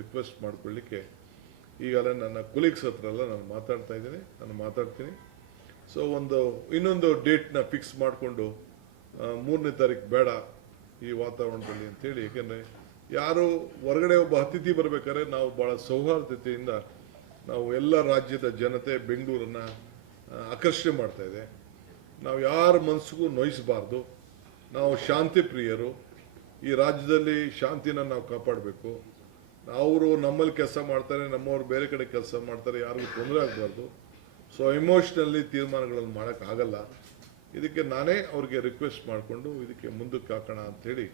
ರಿಕ್ವೆಸ್ಟ್ ಮಾಡ್ಕೊಳ್ಳಿಕ್ಕೆ ಈಗಲೇ ನನ್ನ ಕೊಲೀಗ್ಸ್ ಹತ್ರ ಎಲ್ಲ ನಾನು ಮಾತಾಡ್ತಾ ಇದ್ದೀನಿ, ನಾನು ಮಾತಾಡ್ತೀನಿ. ಸೊ ಇನ್ನೊಂದು ಡೇಟ್ನ ಫಿಕ್ಸ್ ಮಾಡಿಕೊಂಡು 3ನೇ ತಾರೀಕು ಬೇಡ ಈ ವಾತಾವರಣದಲ್ಲಿ ಅಂತೇಳಿ. ಏಕೆಂದರೆ ಯಾರು ಹೊರಗಡೆ ಒಬ್ಬ ಅತಿಥಿ ಬರಬೇಕಾದ್ರೆ ನಾವು ಭಾಳ ಸೌಹಾರ್ದತೆಯಿಂದ ನಾವು ಎಲ್ಲ ರಾಜ್ಯದ ಜನತೆ ಬೆಂಗಳೂರನ್ನು ಆಕರ್ಷಣೆ ಮಾಡ್ತಾ ಇದೆ. ನಾವು ಯಾರ ಮನಸ್ಸಿಗೂ ನೋಯಿಸಬಾರ್ದು. ನಾವು ಶಾಂತಿ ಪ್ರಿಯರು. ಈ ರಾಜ್ಯದಲ್ಲಿ ಶಾಂತಿನ ನಾವು ಕಾಪಾಡಬೇಕು. ಅವರು ನಮ್ಮಲ್ಲಿ ಕೆಲಸ ಮಾಡ್ತಾರೆ, ನಮ್ಮವ್ರು ಬೇರೆ ಕಡೆ ಕೆಲಸ ಮಾಡ್ತಾರೆ, ಯಾರಿಗೂ ತೊಂದರೆ ಆಗಬಾರ್ದು. ಸೊ ಎಮೋಷ್ನಲಿ ತೀರ್ಮಾನಗಳನ್ನು ಮಾಡೋಕ್ಕಾಗಲ್ಲ. ಇದಕ್ಕೆ ನಾನೇ ಅವ್ರಿಗೆ ರಿಕ್ವೆಸ್ಟ್ ಮಾಡಿಕೊಂಡು ಇದಕ್ಕೆ ಮುಂದಕ್ಕೆ ಹಾಕೋಣ ಅಂಥೇಳಿ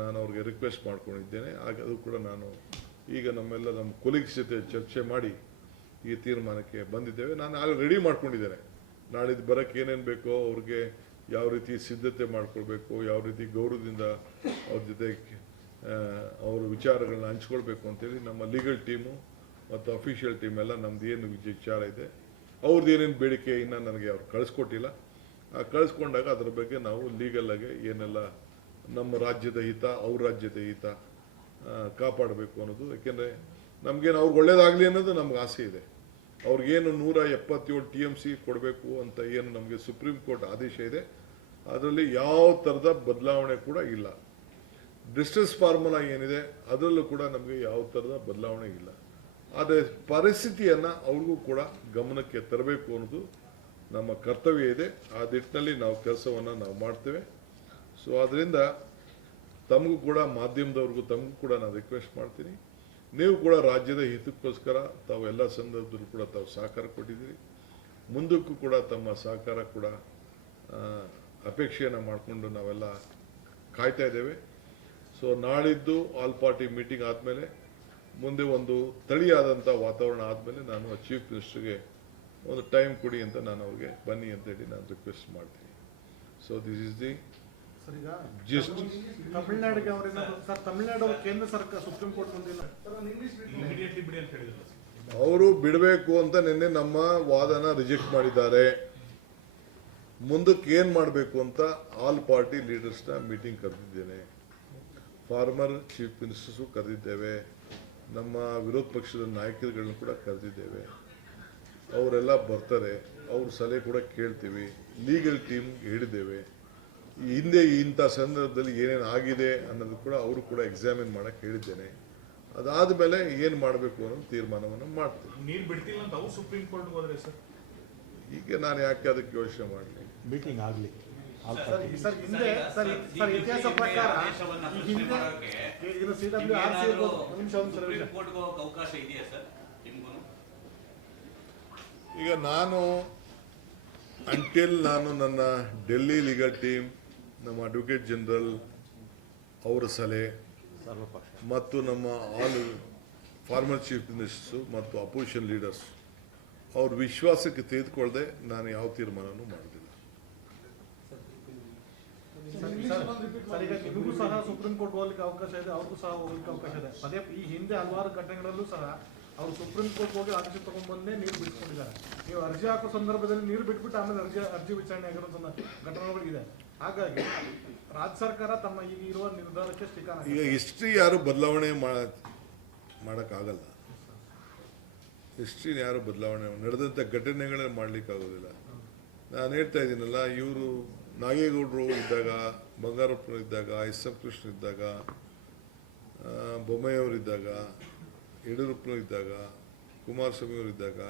ನಾನು ಅವ್ರಿಗೆ ರಿಕ್ವೆಸ್ಟ್ ಮಾಡ್ಕೊಂಡಿದ್ದೇನೆ. ಹಾಗೆ ಅದು ಕೂಡ ನಾನು ಈಗ ನಮ್ಮ ಕೊಲೀಗ್ಸ್ ಜೊತೆ ಚರ್ಚೆ ಮಾಡಿ ಈ ತೀರ್ಮಾನಕ್ಕೆ ಬಂದಿದ್ದೇವೆ. ನಾನು ಆಗ ರೆಡಿ ಮಾಡ್ಕೊಂಡಿದ್ದೇನೆ. ನಾಳಿದ್ದು ಬರೋಕ್ಕೆ ಏನೇನು ಬೇಕೋ, ಅವ್ರಿಗೆ ಯಾವ ರೀತಿ ಸಿದ್ಧತೆ ಮಾಡ್ಕೊಳ್ಬೇಕು, ಯಾವ ರೀತಿ ಗೌರವದಿಂದ ಅವ್ರ ಜೊತೆ ಅವ್ರ ವಿಚಾರಗಳನ್ನ ಹಂಚ್ಕೊಳ್ಬೇಕು ಅಂತೇಳಿ ನಮ್ಮ ಲೀಗಲ್ ಟೀಮು ಮತ್ತು ಅಫಿಷಿಯಲ್ ಟೀಮ್ ಎಲ್ಲ ನಮ್ದು ಏನು ವಿಚಾರ ಇದೆ, ಅವ್ರದ್ದು ಏನೇನು ಬೇಡಿಕೆ ಇನ್ನೂ ನನಗೆ ಅವ್ರು ಕಳಿಸ್ಕೊಟ್ಟಿಲ್ಲ. ಕಳಿಸ್ಕೊಂಡಾಗ ಅದರ ಬಗ್ಗೆ ನಾವು ಲೀಗಲ್ಲಾಗಿ ಏನೆಲ್ಲ ನಮ್ಮ ರಾಜ್ಯದ ಹಿತ, ಅವ್ರ ರಾಜ್ಯದ ಹಿತ ಕಾಪಾಡಬೇಕು ಅನ್ನೋದು. ಯಾಕೆಂದರೆ ನಮಗೇನು ಅವ್ರಿಗೆ ಒಳ್ಳೇದಾಗಲಿ ಅನ್ನೋದು ನಮ್ಗೆ ಆಸೆ ಇದೆ. ಅವ್ರಿಗೇನು 177 TMC ಕೊಡಬೇಕು ಅಂತ ಏನು ನಮಗೆ ಸುಪ್ರೀಂ ಕೋರ್ಟ್ ಆದೇಶ ಇದೆ, ಅದರಲ್ಲಿ ಯಾವ ಥರದ ಬದಲಾವಣೆ ಕೂಡ ಇಲ್ಲ. ಡಿಸ್ಟೆನ್ಸ್ ಫಾರ್ಮುಲಾ ಏನಿದೆ ಅದರಲ್ಲೂ ಕೂಡ ನಮಗೆ ಯಾವ ಥರದ ಬದಲಾವಣೆ ಇಲ್ಲ. ಆದರೆ ಪರಿಸ್ಥಿತಿಯನ್ನು ಅವ್ರಿಗೂ ಕೂಡ ಗಮನಕ್ಕೆ ತರಬೇಕು ಅನ್ನೋದು ನಮ್ಮ ಕರ್ತವ್ಯ ಇದೆ. ಆ ನಿಟ್ಟಿನಲ್ಲಿ ನಾವು ಕೆಲಸವನ್ನು ನಾವು ಮಾಡ್ತೇವೆ. ಸೊ ಅದರಿಂದ ತಮಗೂ ಕೂಡ, ಮಾಧ್ಯಮದವ್ರಿಗೂ ತಮಗೂ ಕೂಡ ನಾನು ರಿಕ್ವೆಸ್ಟ್ ಮಾಡ್ತೀನಿ, ನೀವು ಕೂಡ ರಾಜ್ಯದ ಹಿತಕ್ಕೋಸ್ಕರ ತಾವು ಎಲ್ಲ ಸಂದರ್ಭದಲ್ಲೂ ಕೂಡ ತಾವು ಸಹಕಾರ ಕೊಟ್ಟಿದ್ದೀರಿ. ಮುಂದಕ್ಕೂ ಕೂಡ ತಮ್ಮ ಸಹಕಾರ ಕೂಡ ಅಪೇಕ್ಷೆಯನ್ನು ಮಾಡಿಕೊಂಡು ನಾವೆಲ್ಲ ಕಾಯ್ತಾ ಇದ್ದೇವೆ. ಸೊ ನಾಳಿದ್ದು ಆಲ್ ಪಾರ್ಟಿ ಮೀಟಿಂಗ್ ಆದಮೇಲೆ, ಮುಂದೆ ಒಂದು ತಳಿಯಾದಂಥ ವಾತಾವರಣ ಆದಮೇಲೆ ನಾನು ಚೀಫ್ ಮಿನಿಸ್ಟರ್ಗೆ ಒಂದು ಟೈಮ್ ಕೊಡಿ ಅಂತ ನಾನು ಅವ್ರಿಗೆ ಬನ್ನಿ ಅಂತೇಳಿ ನಾನು ರಿಕ್ವೆಸ್ಟ್ ಮಾಡ್ತೀನಿ. So this is the gist. ತಮಿಳುನಾಡಿಗೆ ತಮಿಳುನಾಡು ಕೇಂದ್ರ ಸರ್ಕಾರ ಸುಪ್ರೀಂ ಕೋರ್ಟ್ ಬಂದಿಲ್ಲ, ಅವರು ಬಿಡಬೇಕು ಅಂತ ನಿನ್ನೆ ನಮ್ಮ ವಾದನ ರಿಜೆಕ್ಟ್ ಮಾಡಿದ್ದಾರೆ. ಮುಂದಕ್ಕೆ ಏನು ಮಾಡಬೇಕು ಅಂತ ಆಲ್ ಪಾರ್ಟಿ ಲೀಡರ್ಸ್ನ ಮೀಟಿಂಗ್ ಕರೆದಿದ್ದೇನೆ. ಫಾರ್ಮರ್ ಚೀಫ್ ಮಿನಿಸ್ಟರ್ಸು ಕರೆದಿದ್ದೇವೆ, ನಮ್ಮ ವಿರೋಧ ಪಕ್ಷದ ನಾಯಕರುಗಳನ್ನ ಕೂಡ ಕರೆದಿದ್ದೇವೆ. ಅವರೆಲ್ಲ ಬರ್ತಾರೆ, ಅವ್ರ ಸಲಹೆ ಕೂಡ ಕೇಳ್ತೀವಿ. ಲೀಗಲ್ ಟೀಮ್ ಹೇಳಿದ್ದೇವೆ. ಹಿಂದೆ ಇಂಥ ಸಂದರ್ಭದಲ್ಲಿ ಏನೇನು ಆಗಿದೆ ಅನ್ನೋದು ಕೂಡ ಅವರು ಕೂಡ ಎಕ್ಸಾಮಿನ್ ಮಾಡೋಕ್ಕೆ ಹೇಳಿದ್ದೇನೆ. ಅದಾದ ಮೇಲೆ ಏನು ಮಾಡಬೇಕು ಅನ್ನೋ ತೀರ್ಮಾನವನ್ನು ಮಾಡ್ತೀವಿ. ನೀರು ಬಿಡ್ತಿಲ್ಲ ಅಂತ ಅವ್ರು ಸುಪ್ರೀಂ ಕೋರ್ಟ್ಗೆ ಹೋದ್ರೆ ಸರ್, ಈಗ ನಾನು ಯಾಕೆ ಅದಕ್ಕೆ ಯೋಚನೆ ಮಾಡಲಿ. ಮೀಟಿಂಗ್ ಆಗಲಿ ಸರ್ ಹಿಂದೆ ಸರ್ ಇತಿಹಾಸ ಪ್ರಕಾರ ಹಿಂದೆ ಇದು CWRC ಅವಕಾಶ ಇದೆಯಾ ಸರ್ ನಿಮ್ಗೂ? ಈಗ ನಾನು ನಾನು ನನ್ನ ಡೆಲ್ಲಿ ಲೀಗಲ್ ಟೀಮ್, ನಮ್ಮ ಅಡ್ವೊಕೇಟ್ ಜನರಲ್ ಅವರ ಸಲಹೆ ಮತ್ತು ನಮ್ಮ ಆಲ್ ಫಾರ್ಮರ್ ಚೀಫ್ ಮಿನಿಸ್ಟರ್ಸು ಮತ್ತು ಅಪೋಸಿಷನ್ ಲೀಡರ್ಸ್ ಅವ್ರ ವಿಶ್ವಾಸಕ್ಕೆ ತೆಗೆದುಕೊಳ್ಳದೆ ನಾನು ಯಾವ ತೀರ್ಮಾನನೂ ಮಾಡೋದಿಲ್ಲ. ಈಗ ನಿಮಗೂ ಸಹ ಸುಪ್ರೀಂ ಕೋರ್ಟ್ ಹೋಗ್ಲಿಕ್ಕೆ ಅವಕಾಶ ಇದೆ, ಅವ್ರಿಗೂ ಸಹ ಹೋಗ್ಲಿಕ್ಕೆ ಅವಕಾಶ ಇದೆ. ಅದೇ ಈ ಹಿಂದೆ ಹಲವಾರು ಘಟನೆಗಳಲ್ಲೂ ಸಹ ಅವರು ಸುಪ್ರೀಂ ಕೋರ್ಟ್ ಹೋಗಿ ಆದೇಶ ತಗೊಂಡ್ಬಂದೇ ನೀರು ಬಿಡಿಸ್ಕೊಂಡಿದ್ದಾರೆ. ನೀವು ಅರ್ಜಿ ಹಾಕೋ ಸಂದರ್ಭದಲ್ಲಿ ನೀರು ಬಿಟ್ಬಿಟ್ಟು ಆಮೇಲೆ ಅರ್ಜಿ ವಿಚಾರಣೆ ಆಗಿರೋ ಘಟನೆಗಳಿದೆ. ಹಾಗಾಗಿ ರಾಜ್ಯ ಸರ್ಕಾರ ತಮ್ಮ ಈಗ ಇರುವ ನಿರ್ಧಾರಕ್ಕೆ ಸ್ಟಿಕಾನ್. ಈಗ ಹಿಸ್ಟ್ರಿ ಯಾರು ಬದಲಾವಣೆ ಮಾಡೋಕ್ಕಾಗಲ್ಲ. ಹಿಸ್ಟ್ರಿನ ಯಾರು ಬದಲಾವಣೆ ನಡೆದಂಥ ಘಟನೆಗಳನ್ನ ಮಾಡಲಿಕ್ಕಾಗೋದಿಲ್ಲ. ನಾನು ಹೇಳ್ತಾ ಇದ್ದೀನಲ್ಲ, ಇವರು ನಾಗೇಗೌಡರು ಇದ್ದಾಗ, ಬಂಗಾರಪ್ಪನವರು ಇದ್ದಾಗ, SM ಕೃಷ್ಣ ಇದ್ದಾಗ, ಬೊಮ್ಮೆಯವರಿದ್ದಾಗ, ಯಡಿಯೂರಪ್ಪನವರು ಇದ್ದಾಗ, ಕುಮಾರಸ್ವಾಮಿಯವರು ಇದ್ದಾಗ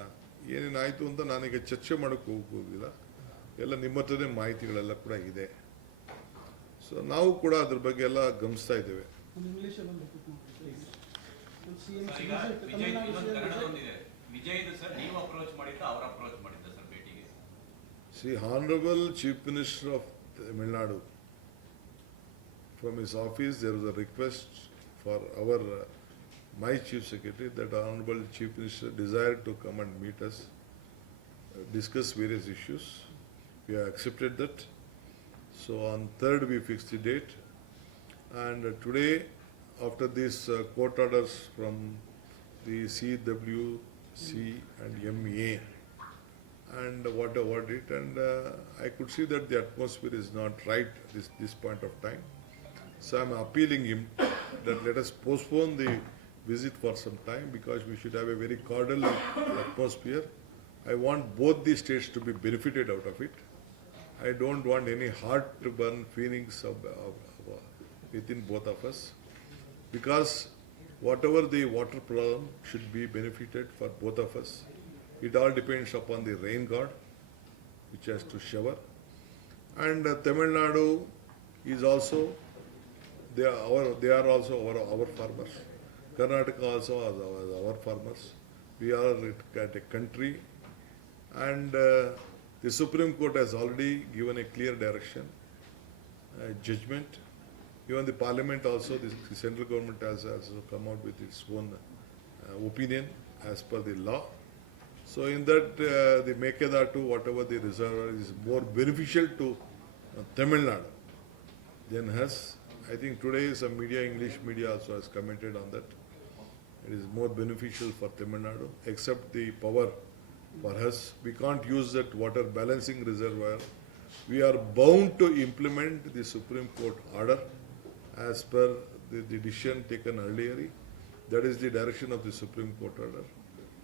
ಏನೇನಾಯಿತು ಅಂತ ನಾನೀಗ ಚರ್ಚೆ ಮಾಡೋಕ್ಕೆ ಹೋಗೋದಿಲ್ಲ. ಎಲ್ಲ ನಿಮ್ಮ ಹತ್ರನೇ ಮಾಹಿತಿಗಳೆಲ್ಲ ಕೂಡ ಇದೆ. ಸೊ ನಾವು ಕೂಡ ಅದ್ರ ಬಗ್ಗೆ ಎಲ್ಲ ಗಮನಿಸ್ತಾ ಇದ್ದೇವೆ. See, Honorable Chief Minister of Tamil Nadu, from his office there was a request for my Chief Secretary that Honorable Chief Minister desired to come and meet us, discuss various issues. We have accepted that. So on 3rd we fixed the date, and today after these court orders from the CWC and MEA and whatever it, and I could see that the atmosphere is not right at this point of time. So I am appealing him that let us postpone the visit for some time because we should have a very cordial atmosphere. I want both the states to be benefited out of it. I don't want any heartburn feelings within both of us, because whatever the water problem should be benefited for both of us. It all depends upon the rain god, which has to shower. And Tamil Nadu is also, they are also our farmers. Karnataka also are our farmers. We are at a country, and the Supreme Court has already given a clear direction, judgment. Even the Parliament also, the central government has also come out with its own opinion as per the law. So in that, the Mekedatu, whatever the reservoir is more beneficial to Tamil Nadu than us. I think today some media, English media also has commented on that. It is more beneficial for Tamil Nadu, except the power for us. We can't use that water balancing reservoir. We are bound to implement the Supreme Court order as per the decision taken earlier. That is the direction of the Supreme Court order.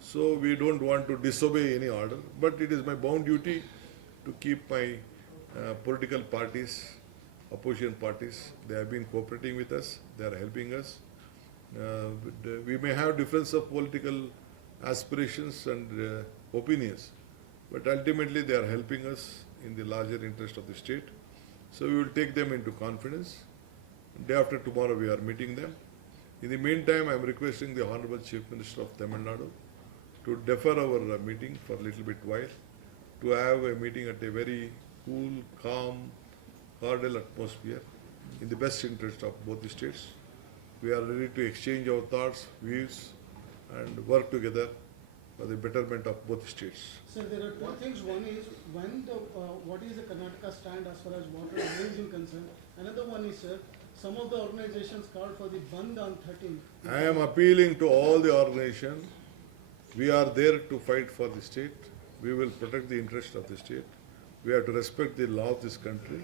So we don't want to disobey any order, but it is my bound duty to keep my political parties, opposition parties, they have been cooperating with us, they are helping us. We may have difference of political aspirations and opinions, but ultimately they are helping us in the larger interest of the state. So we will take them into confidence. Day after tomorrow we are meeting them. In the meantime, I am requesting the Honorable Chief Minister of Tamil Nadu to defer our meeting for a little bit while, to have a meeting at a very cool, calm, cordial atmosphere in the best interest of both the states. We are ready to exchange our thoughts, views, and work together for the betterment of both states. Sir, there are two things. One is when what is the Karnataka stand as far as water is concerned. Another one is, sir, some of the organizations called for the Bandh on 13th. I am appealing to all the organizations. We are there to fight for the state. We will protect the interest of the state. We have to respect the law of this country.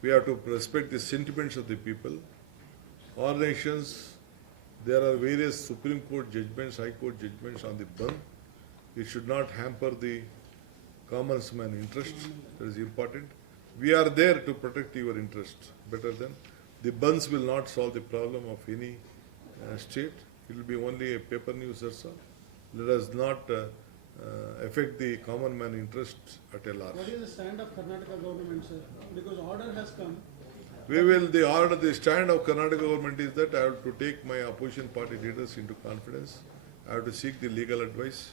We have to respect the sentiments of the people. All nations, there are various Supreme Court judgments, High Court judgments on the Bandh. It should not hamper the common man interest. That is important. We are there to protect your interest better than. The Bandhs will not solve the problem of any state. It will be only a paper news also. Let us not affect the common man interest at a large. What is the stand of Karnataka government, sir? Because order has come. The stand of Karnataka government is that I have to take my opposition party leaders into confidence. I have to seek the legal advice.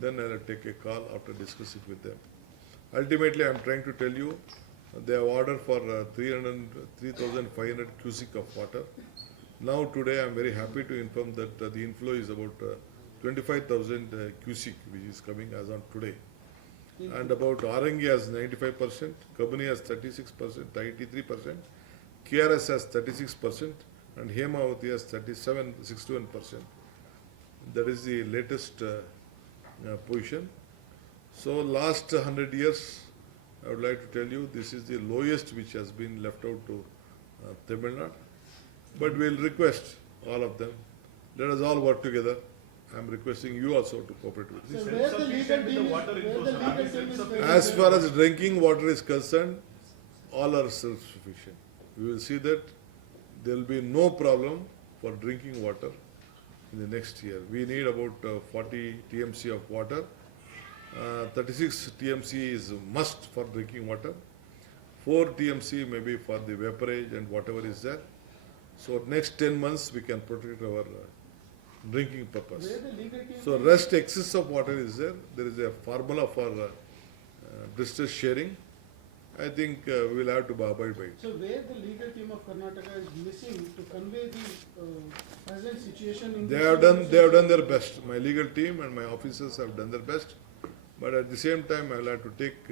Then I will take a call after discussing with them. Ultimately, I am trying to tell you, they have ordered for 3,500 cubic of water. Now today I am very happy to inform that the inflow is about 25,000 cubic, which is coming as on today. And about Arangi has 95%, Kabani has 36%, 93%, KRS has 36%, and Hemavati has 61%. That is the latest position. So last 100 years, I would like to tell you, this is the lowest which has been left out to Tamil Nadu. But we will request all of them, let us all work together. I am requesting you also to cooperate with So this. where the legal Self-sufficient with team the is, water where inflow, the sir. legal Are we team is self-sufficient? As far as drinking water is concerned, all are self-sufficient. We will see that there will be no problem for drinking water in the next year. We need about 40 TMC of water. 36 TMC is must for drinking water. 4 TMC maybe for the vaporage and whatever is there. So next 10 months we can protect our drinking purpose. where the legal team So is, rest excess of water is there. There is a formula for distress sharing. I think we will have to abide by it. so where the legal team of Karnataka is missing to convey the present situation in They the have state done their best. My legal team and my officers have done their best. But at the same time, I will have to take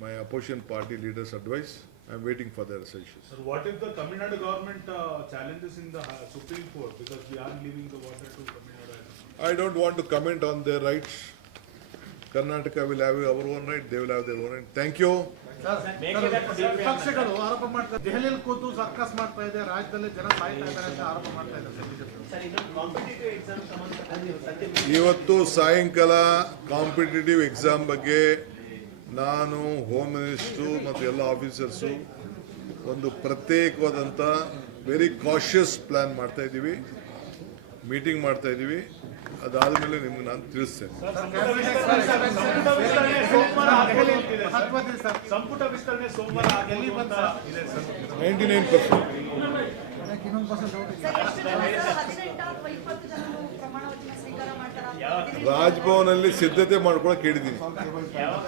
my opposition party leaders' advice. I am waiting for their suggestions. Sir, what if the Tamil Nadu government challenges in the Supreme Court because we are leaving the water to Tamil Nadu? I don't want to comment on their rights. Karnataka will have our own right, they will have their own right. Thank you. ವಿಪಕ್ಷಗಳು ಆರೋಪ ಮಾಡ್ತಾರೆ, ದೆಹಲಿಯಲ್ಲಿ ಕೂತು ಸರ್ಕಸ್ ಮಾಡ್ತಾ ಇದೆ, ರಾಜ್ಯದಲ್ಲಿ ಜನ ಸಾಯ್ತಾ ಇದ್ದಾರೆ ಅಂತ ಆರೋಪ ಮಾಡ್ತಾ ಇದ್ದಾರೆ ಸರ್ ಬಿಜೆಪಿ. ಸರ್ ಇನ್ನೊಂದು ಕಾಂಪಿಟೇಟಿವ್ ಎಕ್ಸಾಮ್ ಸಂಬಂಧಪಟ್ಟ ಇವತ್ತು ಸಾಯಂಕಾಲ ಕಾಂಪಿಟೇಟಿವ್ ಎಕ್ಸಾಮ್ ಬಗ್ಗೆ ನಾನು ಹೋಮ್ ಮಿನಿಸ್ಟ್ರು ಮತ್ತು ಎಲ್ಲ ಆಫೀಸರ್ಸು ಒಂದು ಪ್ರತ್ಯೇಕವಾದಂಥ ವೆರಿ ಕಾಷಿಯಸ್ ಪ್ಲ್ಯಾನ್ ಮಾಡ್ತಾ ಇದ್ದೀವಿ, ಮೀಟಿಂಗ್ ಮಾಡ್ತಾ ಇದ್ದೀವಿ. ಅದಾದಮೇಲೆ ನಿಮ್ಗೆ ನಾನು ತಿಳಿಸ್ತೇನೆ. ಮಹತ್ವದ ಸರ್ ಸಂಪುಟ ವಿಸ್ತರಣೆ ಸೋಮವಾರ ಡೆಲ್ಲಿ ಬಂದ ಇದೆ ಸರ್. 99%. ಇನ್ನೊಂದು ಪರ್ಸೆಂಟ್ ರಾಜ್ಭವನಲ್ಲಿ ಸಿದ್ಧತೆ ಮಾಡ್ಕೊಳಕ್ಕೆ ಹೇಳಿದ್ದೀನಿ. ಯಾವಾಗ